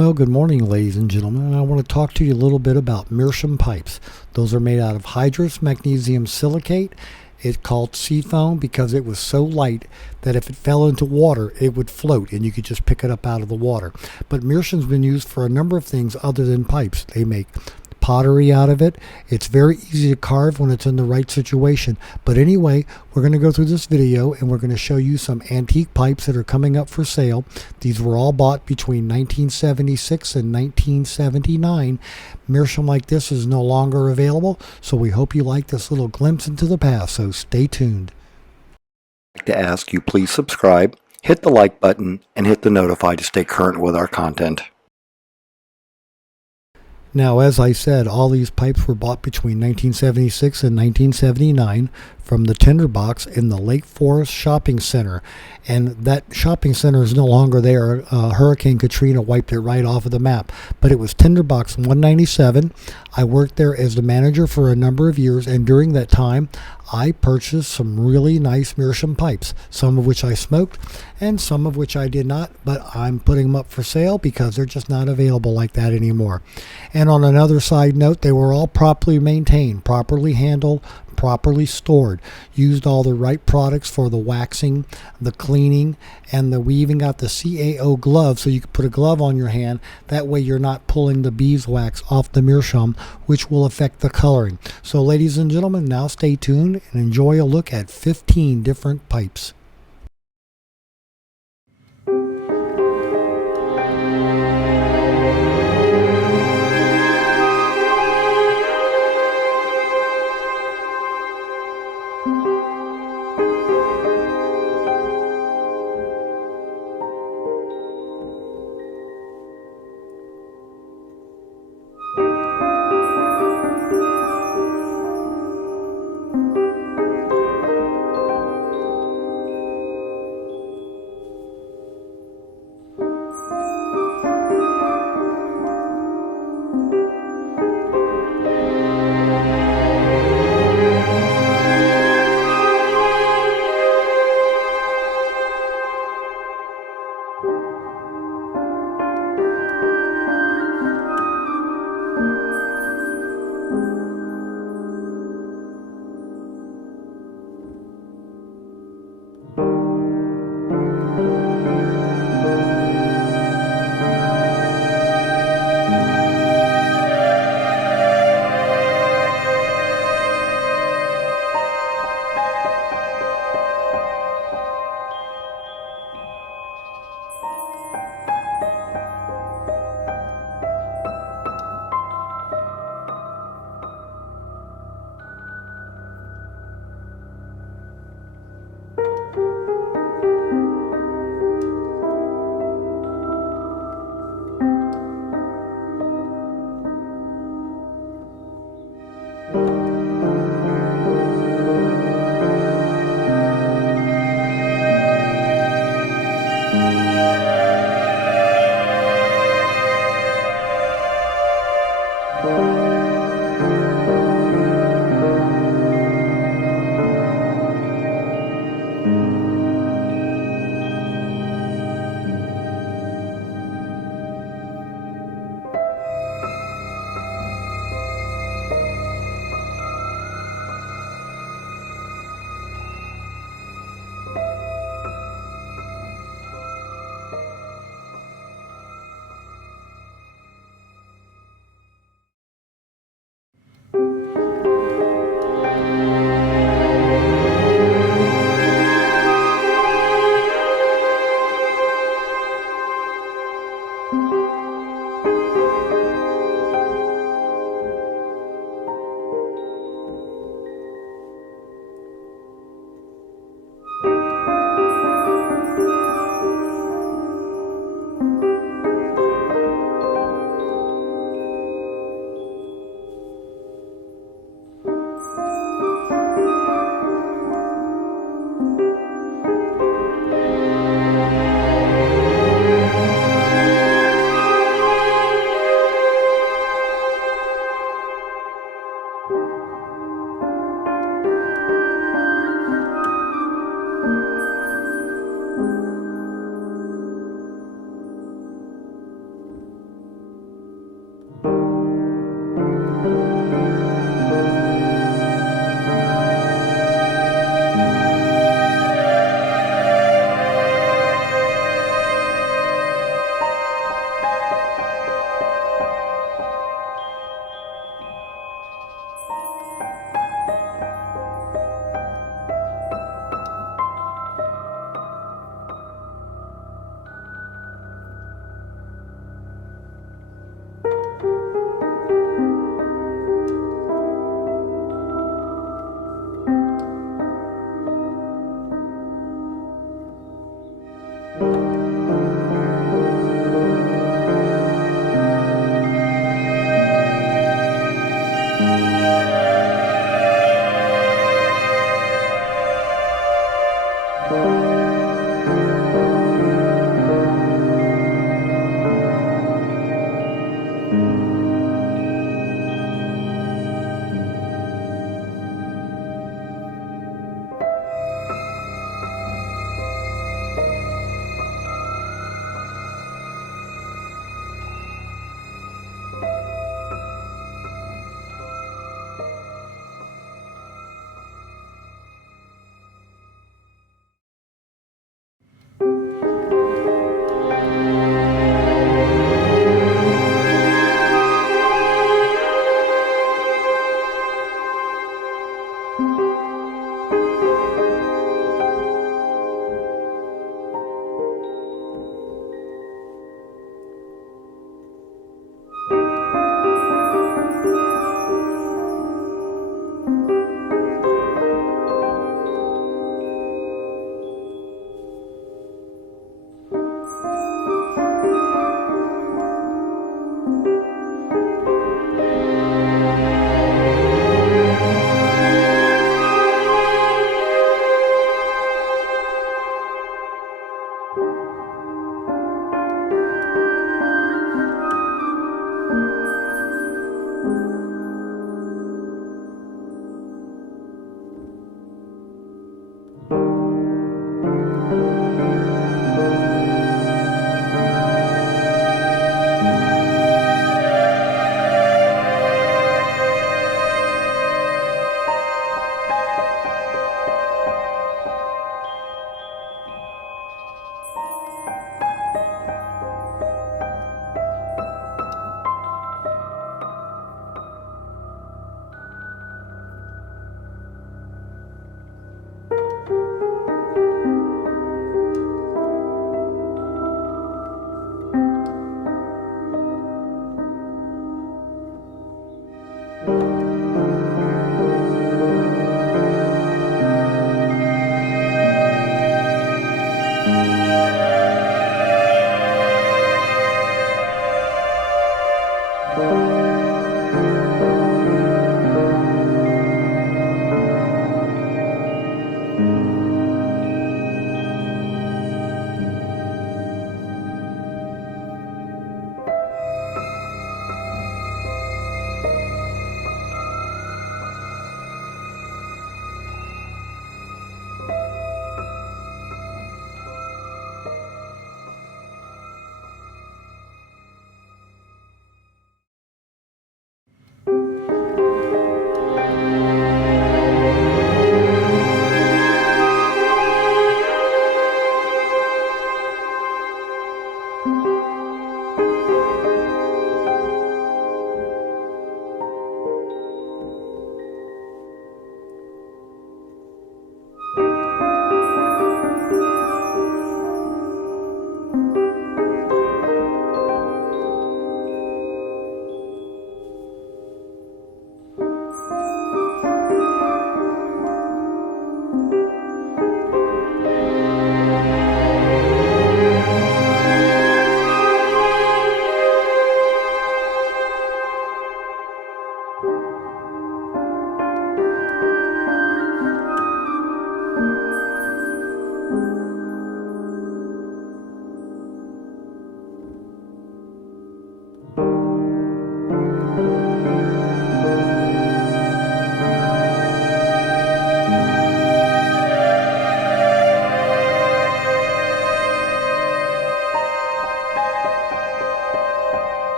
Well, good morning, ladies and gentlemen, and I want to talk to you a little bit about Meerschaum pipes. Those are made out of hydrous magnesium silicate. It's called seafoam because it was so light that if it fell into water, it would float and you could just pick it up out of the water. But Meerschaum's been used for a number of things other than pipes. They make pottery out of it. It's very easy to carve when it's in the right situation. But anyway, we're going to go through this video and we're going to show you some antique pipes that are coming up for sale. These were all bought between 1976 and 1979. Meerschaum like this is no longer available, so we hope you like this little glimpse into the past, so stay tuned. I'd like to ask you please subscribe, hit the like button, and hit the notify to stay current with our content. Now, as I said, all these pipes were bought between 1976 and 1979 from the Tinderbox in the Lake Forest Shopping Center. And that shopping center is no longer there. Hurricane Katrina wiped it right off of the map. But it was Tinderbox 197. I worked there as the manager for a number of years, and during that time, I purchased some really nice Meerschaum pipes, some of which I smoked and some of which I did not, but I'm putting them up for sale because they're just not available like that anymore. And on another side note, they were all properly maintained, properly handled, properly stored, used all the right products for the waxing, the cleaning, and we even got the CAO glove, so you can put a glove on your hand. That way you're not pulling the beeswax off the Meerschaum, which will affect the coloring. So ladies and gentlemen, now stay tuned and enjoy a look at 15 different pipes.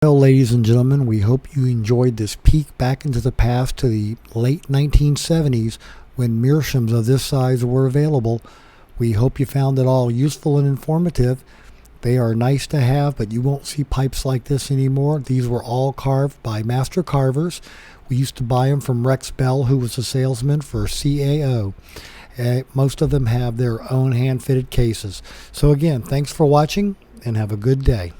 Well, ladies and gentlemen, we hope you enjoyed this peek back into the past to the late 1970s when Meerschams of this size were available. We hope you found it all useful and informative. They are nice to have, but you won't see pipes like this anymore. These were all carved by master carvers. We used to buy them from Rex Bell, who was a salesman for CAO. Most of them have their own hand-fitted cases. So again, thanks for watching and have a good day.